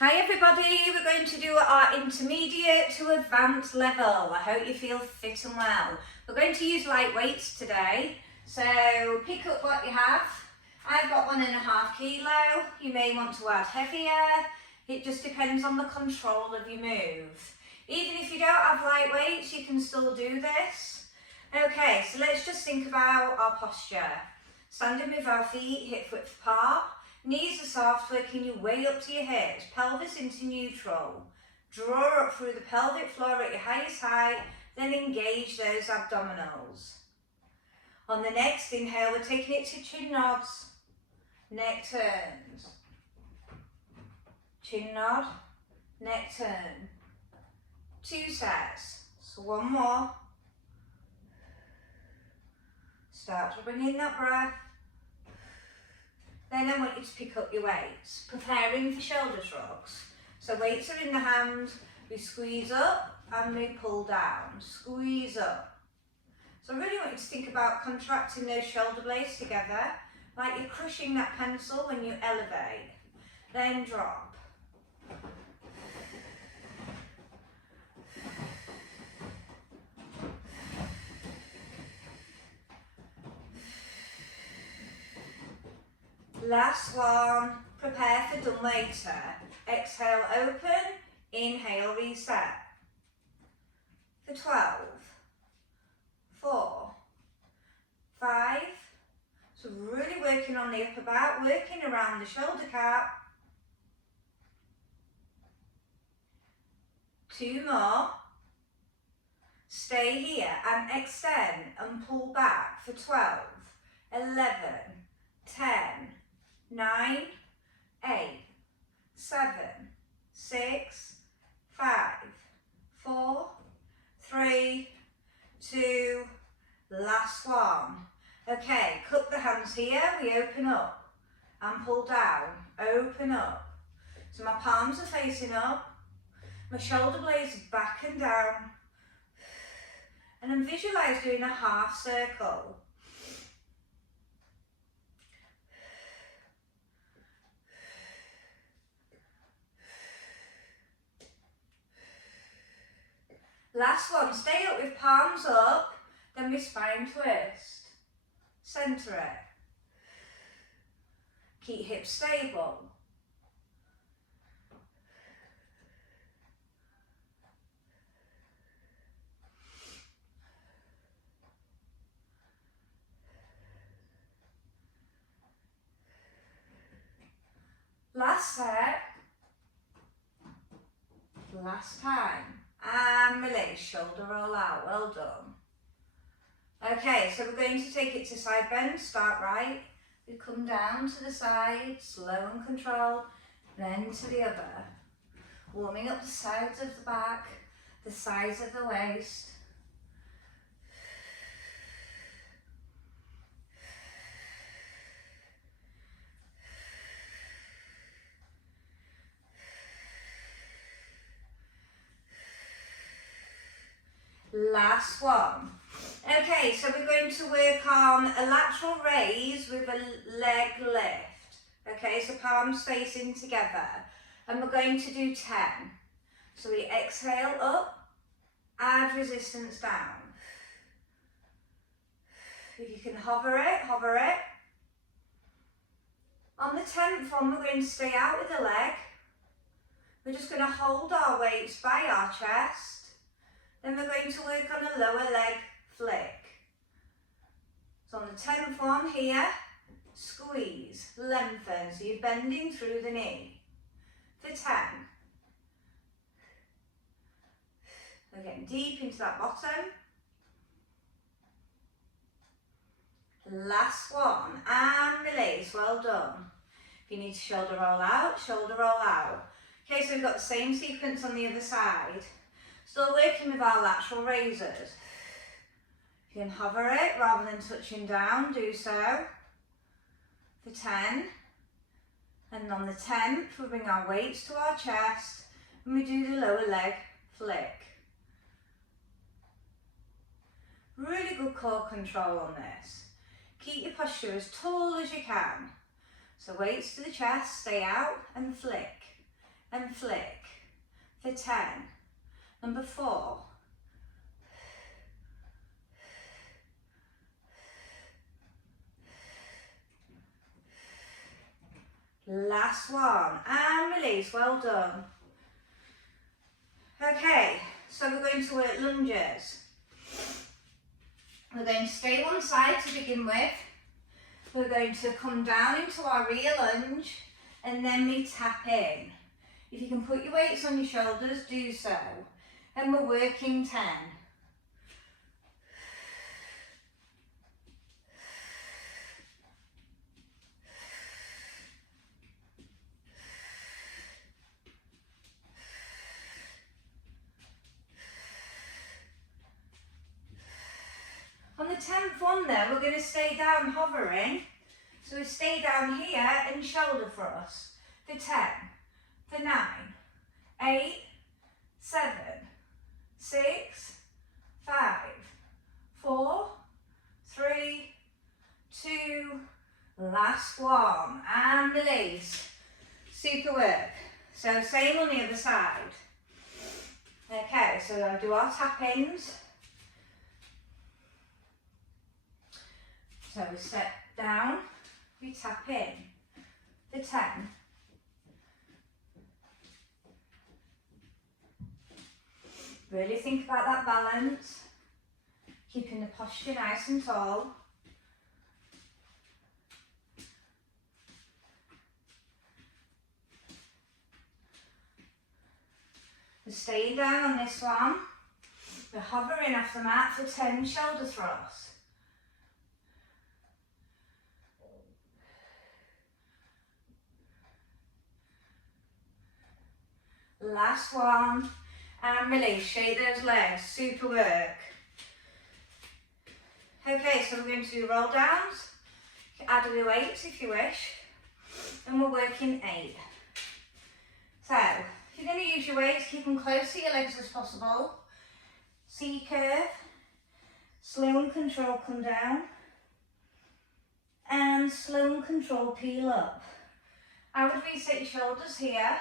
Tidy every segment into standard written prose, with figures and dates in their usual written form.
Hi everybody, we're going to do our intermediate to advanced level. I hope you feel fit and well. We're going to use light weights today, so pick up what you have. I've got 1.5 kilo, you may want to add heavier, it just depends on the control of your move. Even if you don't have light weights, you can still do this. Okay, so let's just think about our posture. Standing with our feet hip width apart. Knees are soft, working your way up to your hips, pelvis into neutral. Draw up through the pelvic floor at your highest height, then engage those abdominals. On the next inhale, we're taking it to chin nods, neck turns. Chin nod, neck turn. 2 sets, so 1 more. Start to bring in that breath. Then I want you to pick up your weights, preparing for shoulder shrugs. So weights are in the hand, we squeeze up and we pull down, squeeze up. So I really want you to think about contracting those shoulder blades together, like you're crushing that pencil when you elevate. Then drop. Last one, prepare for done later. Exhale, open, inhale, reset. For 12, 4, 5, so really working on the upper back, working around the shoulder cap. 2 more. Stay here and extend and pull back for 12, 11, 10, 9, 8, 7, 6, 5, 4, 3, 2, last one. Okay, cup the hands here, we open up and pull down, open up. So my palms are facing up, my shoulder blades back and down, and then visualize doing a half circle. Last one, stay up with palms up, then we spine twist. Centre it. Keep hips stable. Last set. Last time. And release, shoulder roll out, well done. Okay, so we're going to take it to side bend, start right. We come down to the side, slow and controlled, then to the other. Warming up the sides of the back, the sides of the waist. Last one. Okay, so we're going to work on a lateral raise with a leg lift. Okay, so palms facing together. And we're going to do 10. So we exhale up, add resistance down. If you can hover it, hover it. On the 10th one, we're going to stay out with the leg. We're just going to hold our weights by our chest. Then we're going to work on a lower leg flick. So on the 10th one here, squeeze, lengthen, so you're bending through the knee. For 10. We're getting deep into that bottom. Last one, and release, well done. If you need to shoulder roll out, shoulder roll out. Okay, so we've got the same sequence on the other side. Still working with our lateral raises. If you can hover it rather than touching down, do so. For 10. And on the 10th, we bring our weights to our chest and we do the lower leg flick. Really good core control on this. Keep your posture as tall as you can. So weights to the chest, stay out and flick. and flick for 10. Number 4. Last one, and release, well done. Okay, so we're going to work lunges. We're going to stay one side to begin with. We're going to come down into our rear lunge and then we tap in. If you can put your weights on your shoulders, do so. And we're working 10. On the 10th one there, we're going to stay down hovering. So we stay down here and shoulder thrust for 10, for 9, 8, 7, 6, 5, 4, 3, 2, last one, and release. Super work. So same on the other side. Okay, so I'll do our tap-ins. So we step down, we tap in, the 10. Really think about that balance, keeping the posture nice and tall. We're staying down on this one. We're hovering off the mat for 10 shoulder thrusts. Last one, and release, shake those legs, super work. Okay, so we're going to do roll downs, add the weights if you wish, and we're working 8. So, if you're going to use your weights, keep them close to your legs as possible. C curve, slow and control come down, and slow and control peel up. I would reset your shoulders here.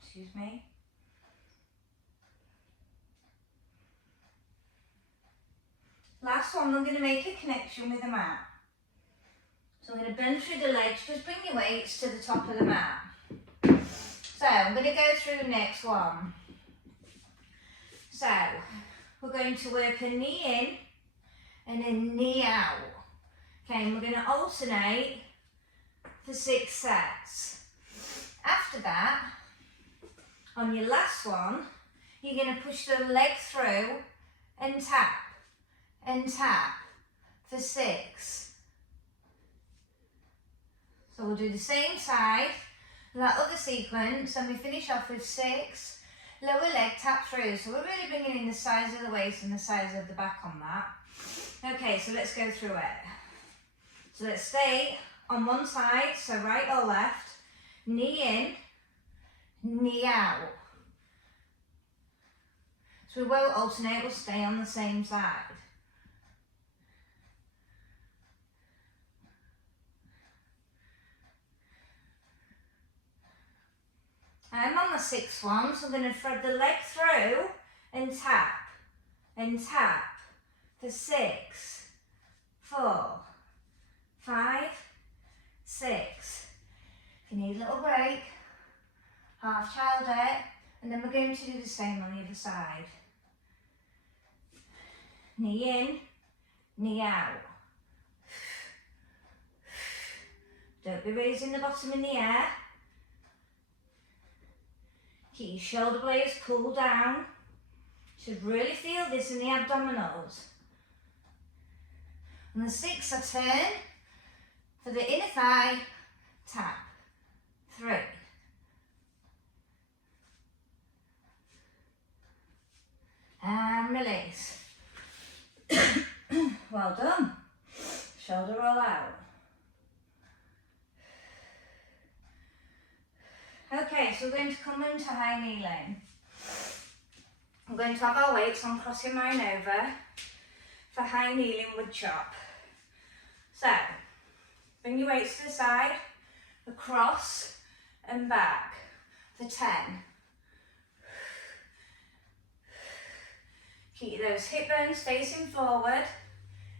Excuse me. Last one, I'm going to make a connection with the mat. So I'm going to bend through the legs, just bring your weights to the top of the mat. So I'm going to go through the next one. So we're going to work a knee in and a knee out. Okay, and we're going to alternate for 6 sets. After that, on your last one, you're going to push the leg through and tap for 6. So we'll do the same side, that other sequence, and we finish off with 6, lower leg tap through. So we're really bringing in the size of the waist and the size of the back on that. Okay, so let's go through it. So let's stay on one side, so right or left, knee in, knee out. So we won't alternate, we'll stay on the same side. I'm on the 6th one, so I'm going to thread the leg through and tap for 6, 4, 5, 6. If you need a little break, half child it, and then we're going to do the same on the other side. Knee in, knee out. Don't be raising the bottom in the air. Keep your shoulder blades cool down. Should really feel this in the abdominals. On the 6, I turn for the inner thigh, tap, 3. And release. Well done. Shoulder roll out. Okay, so we're going to come into high kneeling. I'm going to have our weights on, crossing mine over for high kneeling wood chop. So, bring your weights to the side, across and back for 10. Keep those hip bones facing forward.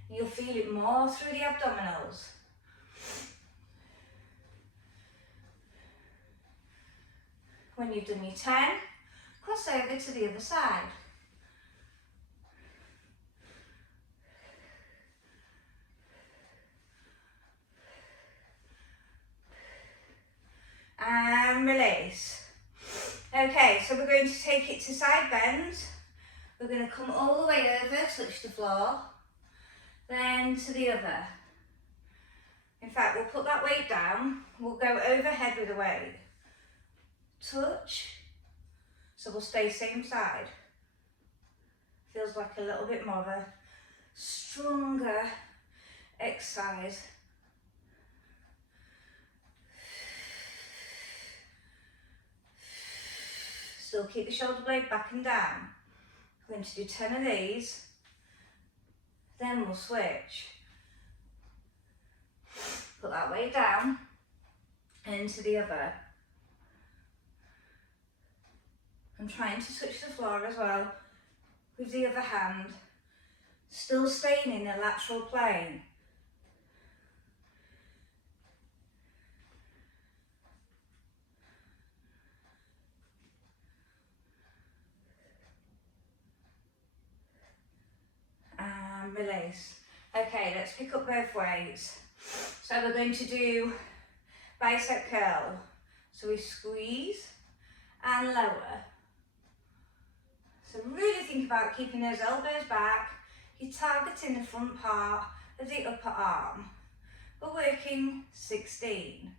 You'll feel it more through the abdominals. When you've done your 10, cross over to the other side. And release. Okay, so we're going to take it to side bends. We're going to come all the way over, touch the floor, then to the other. In fact, we'll put that weight down. We'll go overhead with the weight. Touch. So we'll stay same side. Feels like a little bit more of a stronger exercise. Still keep the shoulder blade back and down. We're going to do 10 of these, then we'll switch. Put that weight down, into the other. I'm trying to touch the floor as well with the other hand, still staying in a lateral plane. And release. Okay, let's pick up both weights. So we're going to do bicep curl. So we squeeze and lower. So really think about keeping those elbows back. You're targeting the front part of the upper arm. We're working 16.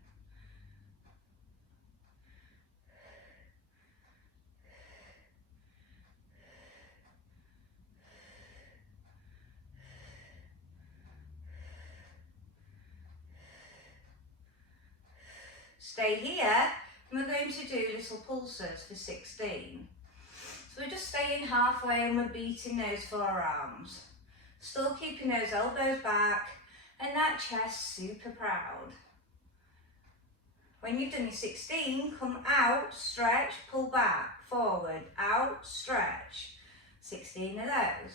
Stay here, and we're going to do little pulses for 16. So we're just staying halfway and we're beating those forearms. Still keeping those elbows back and that chest super proud. When you've done your 16, come out, stretch, pull back, forward, out, stretch. 16 of those.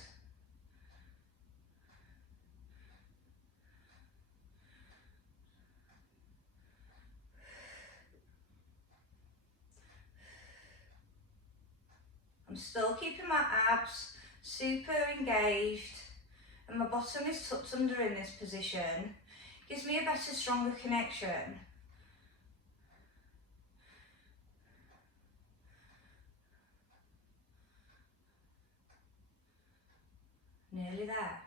I'm still keeping my abs super engaged and my bottom is tucked under in this position. Gives me a better, stronger connection. Nearly there.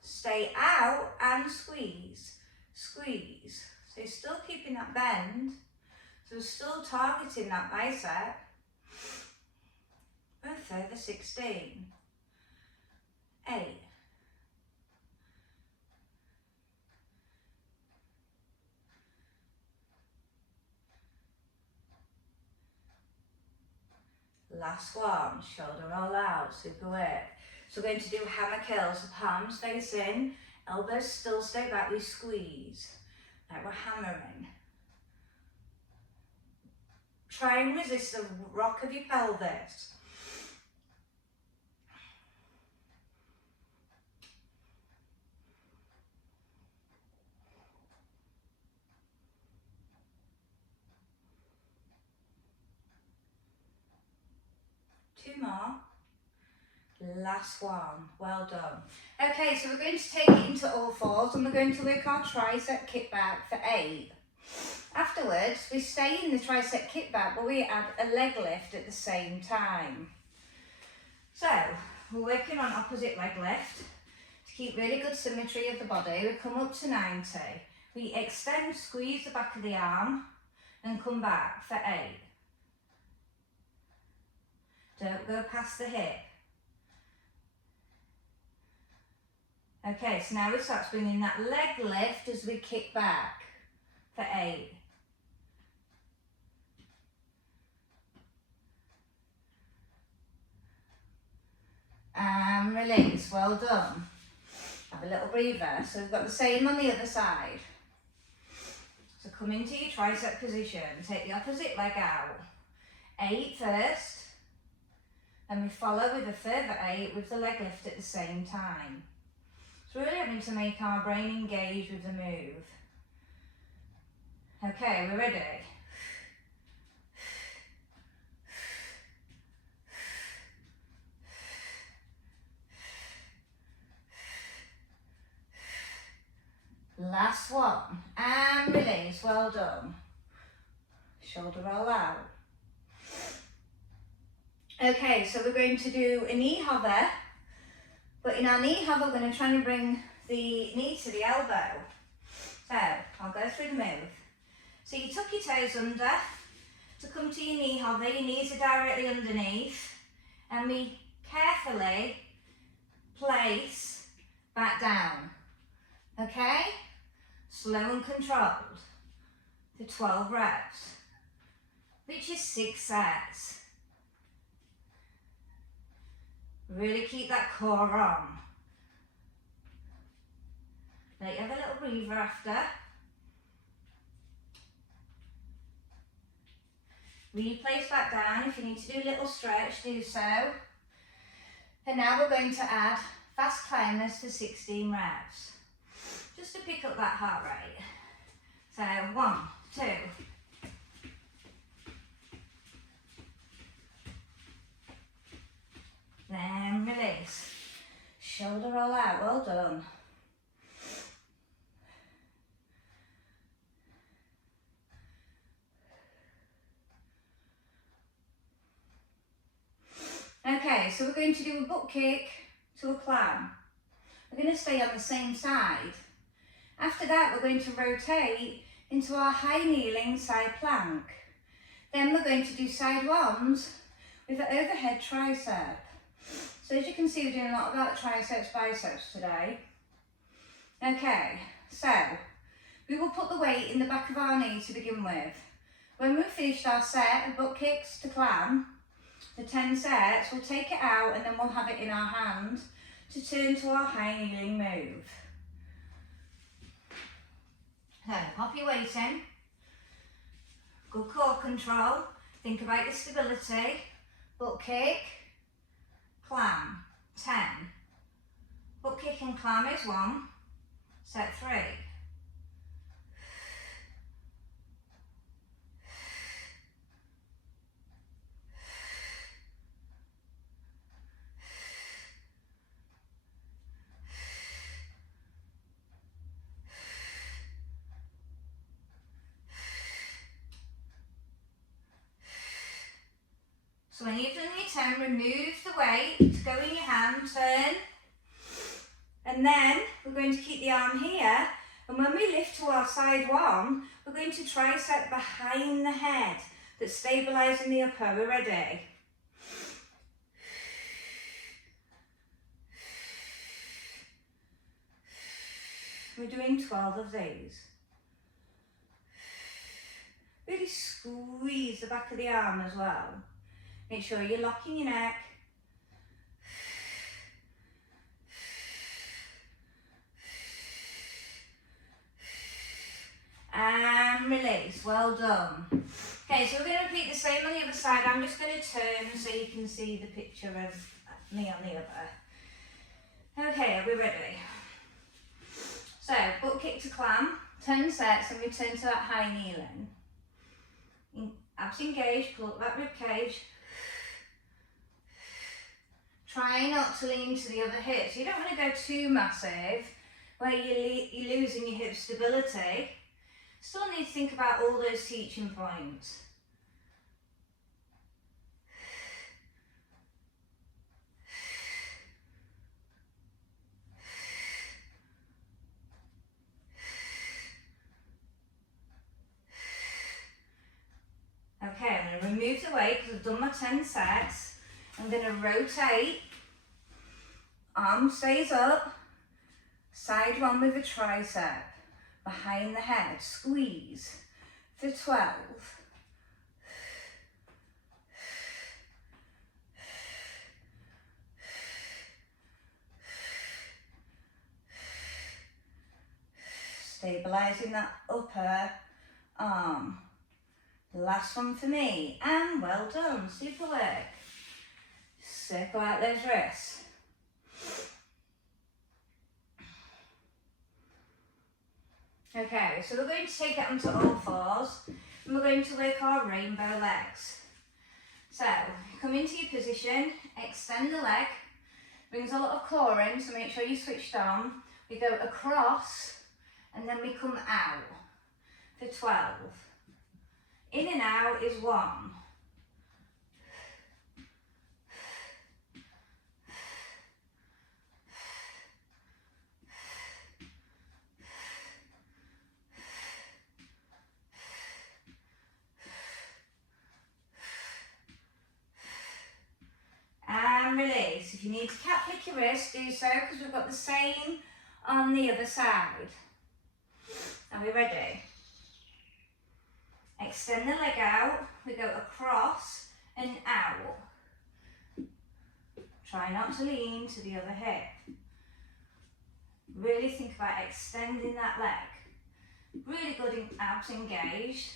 Stay out and squeeze, squeeze. So you're still keeping that bend. So we're still targeting that bicep. A further 16. 8. Last one, shoulder roll out, super work. So we're going to do hammer curls, so palms face in, elbows still stay back, we squeeze, like we're hammering. Try and resist the rock of your pelvis. Two more. Last one. Well done. Okay, so we're going to take it into all fours and we're going to work our tricep kickback for 8. Afterwards, we stay in the tricep kickback, but we add a leg lift at the same time. So, we're working on opposite leg lift. To keep really good symmetry of the body, we come up to 90. We extend, squeeze the back of the arm and come back for 8. Don't go past the hip. Okay, so now we start bringing that leg lift as we kick back for 8. And release, well done. Have a little breather. So we've got the same on the other side. So come into your tricep position, take the opposite leg out. 8 first, and we follow with a further 8 with the leg lift at the same time. So really having to make our brain engage with the move. Okay, we're ready. Last one, and release, well done. Shoulder roll out. Okay, so we're going to do a knee hover, but in our knee hover, we're going to try and bring the knee to the elbow. So, I'll go through the move. So you tuck your toes under to come to your knee hover, your knees are directly underneath, and we carefully place back down. Okay? Slow and controlled for 12 reps, which is 6 sets. Really keep that core on. Let you have a little breather after. Replace back down. If you need to do a little stretch, do so. And now we're going to add fast climbers for 16 reps. Just to pick up that heart rate. So 1, 2. Then release. Shoulder roll out, well done. Okay, so we're going to do a butt kick to a climb. We're going to stay on the same side. After that, we're going to rotate into our high kneeling side plank. Then we're going to do side ones with an overhead tricep. So as you can see, we're doing a lot about triceps, biceps today. Okay, so we will put the weight in the back of our knee to begin with. When we've finished our set of butt kicks to climb, the 10 sets, we'll take it out and then we'll have it in our hand to turn to our high kneeling move. So, pop your weight in. Good core control. Think about your stability. Butt kick, climb, 10. Butt kick and climb is 1. Set 3. So when you've done your 10, remove the weight, go in your hand, turn, and then we're going to keep the arm here, and when we lift to our side one, we're going to tricep behind the head, that's stabilising the upper. We're ready. We're doing 12 of these. Really squeeze the back of the arm as well. Make sure you're locking your neck. And release, well done. Okay, so we're going to repeat the same on the other side. I'm just going to turn so you can see the picture of me on the other. Okay, are we ready? So, butt kick to climb, 10 sets, and return to that high kneeling. Abs engaged, pull up that rib cage. Try not to lean to the other hip. So you don't want to go too massive where you're losing your hip stability. Still need to think about all those teaching points. away because I've done my 10 sets. I'm going to rotate, arm stays up, side one with a tricep, behind the head, squeeze for 12. Stabilising that upper arm. Last one for me, and well done, super work. Circle out those wrists. Okay, so we're going to take it onto all fours, and we're going to work our rainbow legs. So, come into your position, extend the leg, brings a lot of core in, so make sure you switched on. We go across, and then we come out for 12. In and out is 1. And release. If you need to cat flick your wrist, do so, because we've got the same on the other side. Are we ready? Extend the leg out, we go across and out. Try not to lean to the other hip. Really think about extending that leg. Really good in abs engaged,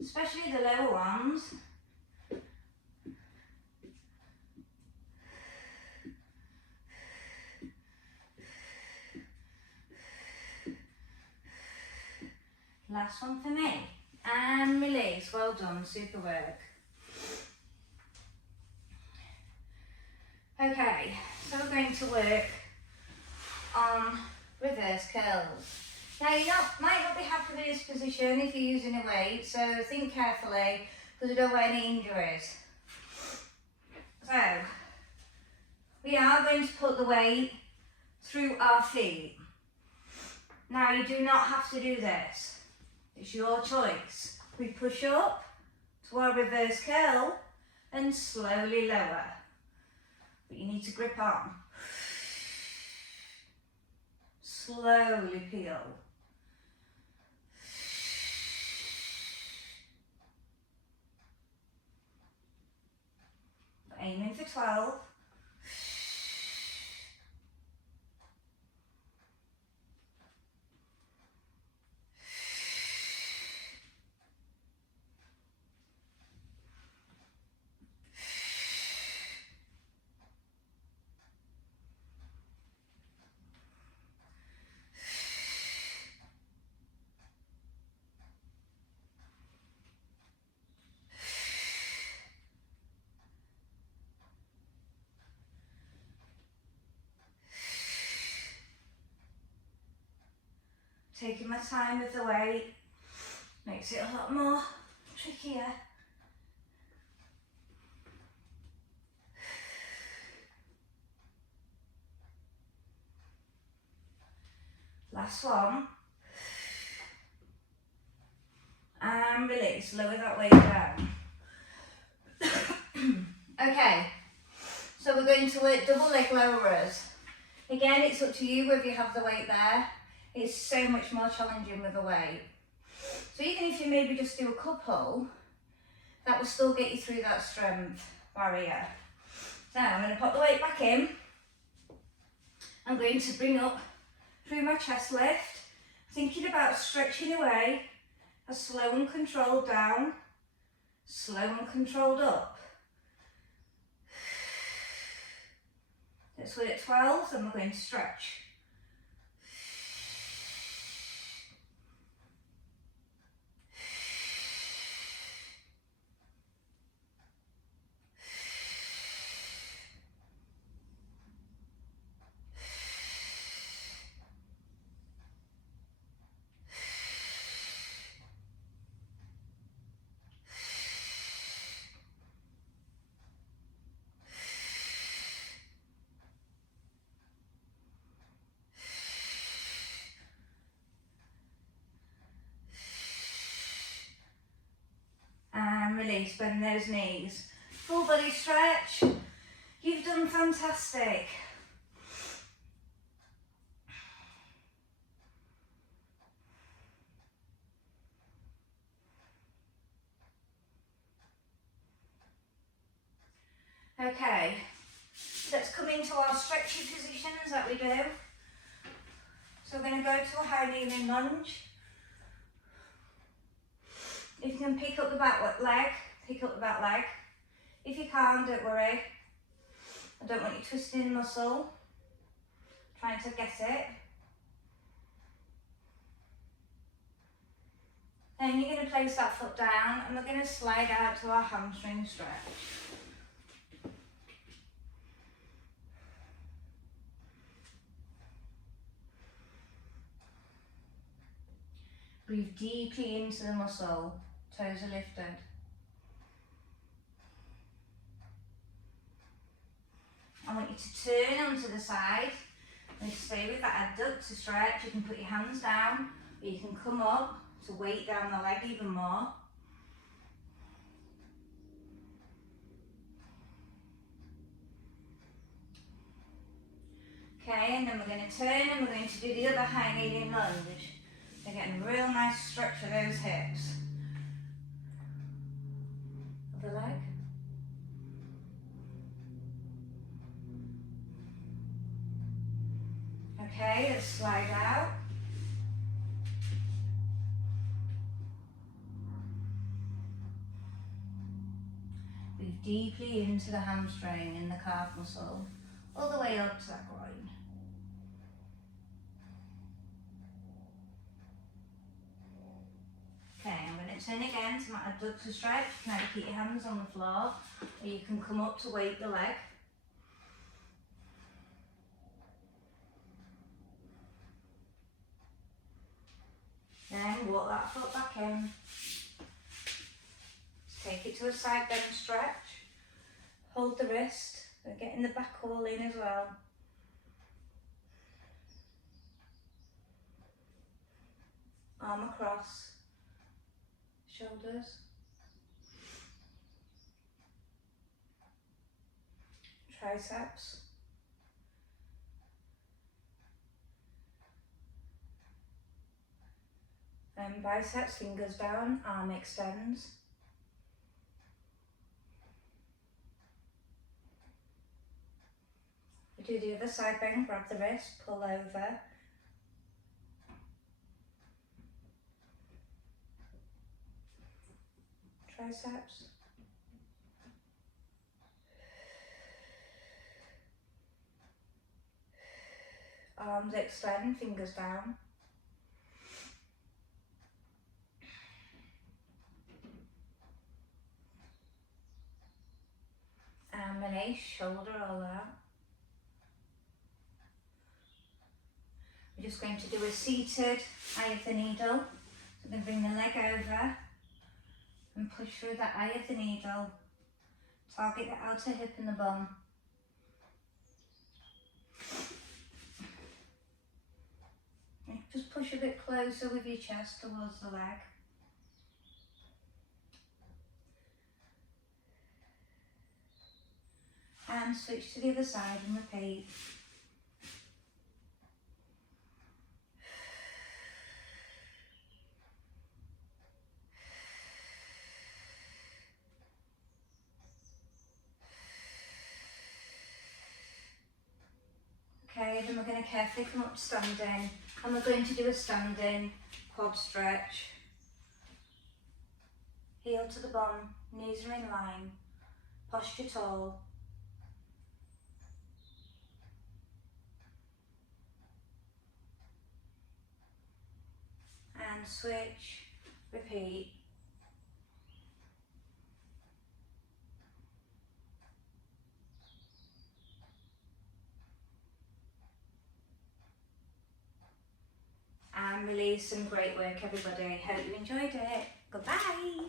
especially the lower ones. Last one for me. And release. Well done, super work. Okay, so we're going to work on reverse curls. Now you might not be happy with this position if you're using a weight, so think carefully because we don't want any injuries. So, we are going to put the weight through our feet. Now you do not have to do this. It's your choice. We push up to our reverse curl and slowly lower. But you need to grip on. Slowly peel. Aiming for 12. Taking my time with the weight makes it a lot more trickier. Last one. And release, lower that weight down. Okay, so we're going to work double leg lowerers. Again, it's up to you whether you have the weight there. It's so much more challenging with the weight. So even if you maybe just do a couple, that will still get you through that strength barrier. So I'm going to put the weight back in. I'm going to bring up through my chest lift, thinking about stretching away, a slow and controlled down, slow and controlled up. Let's work 12, and we're going to stretch. release, bend those knees. Full body stretch. You've done fantastic. Okay, let's come into our stretchy positions that we do. So we're going to go to a high kneeling lunge. If you can pick up the back leg, pick up the back leg. If you can't, don't worry. I don't want you twisting the muscle, trying to get it. Then you're going to place that foot down and we're going to slide out to our hamstring stretch. Breathe deeply into the muscle, toes are lifted. I want you to turn onto the side and stay with that adductor stretch. You can put your hands down or you can come up to weight down the leg even more. Okay, and then we're going to turn and we're going to do the other high kneeling lunge. We're getting a real nice stretch of those hips. Other leg. Okay, let's slide out. Breathe deeply into the hamstring and the calf muscle, all the way up to that groin. Okay, I'm going to turn again to my adductor stretch. You can either keep your hands on the floor or you can come up to weight the leg. Then walk that foot back in. Take it to a side bend stretch. Hold the wrist. We're getting the back all in as well. Arm across. Shoulders. Triceps. Biceps, fingers down, arm extends. We do the other side bend, grab the wrist, pull over. Triceps. Arms extend, fingers down. And release, shoulder roll out. We're just going to do a seated eye of the needle. So we're going to bring the leg over and push through that eye of the needle. Target the outer hip and the bum. And just push a bit closer with your chest towards the leg. And switch to the other side and repeat. Okay, then we're going to carefully come up to standing, and we're going to do a standing quad stretch. Heel to the bum, knees are in line, posture tall. And switch, repeat. And release, and great work everybody. Hope you enjoyed it. Goodbye.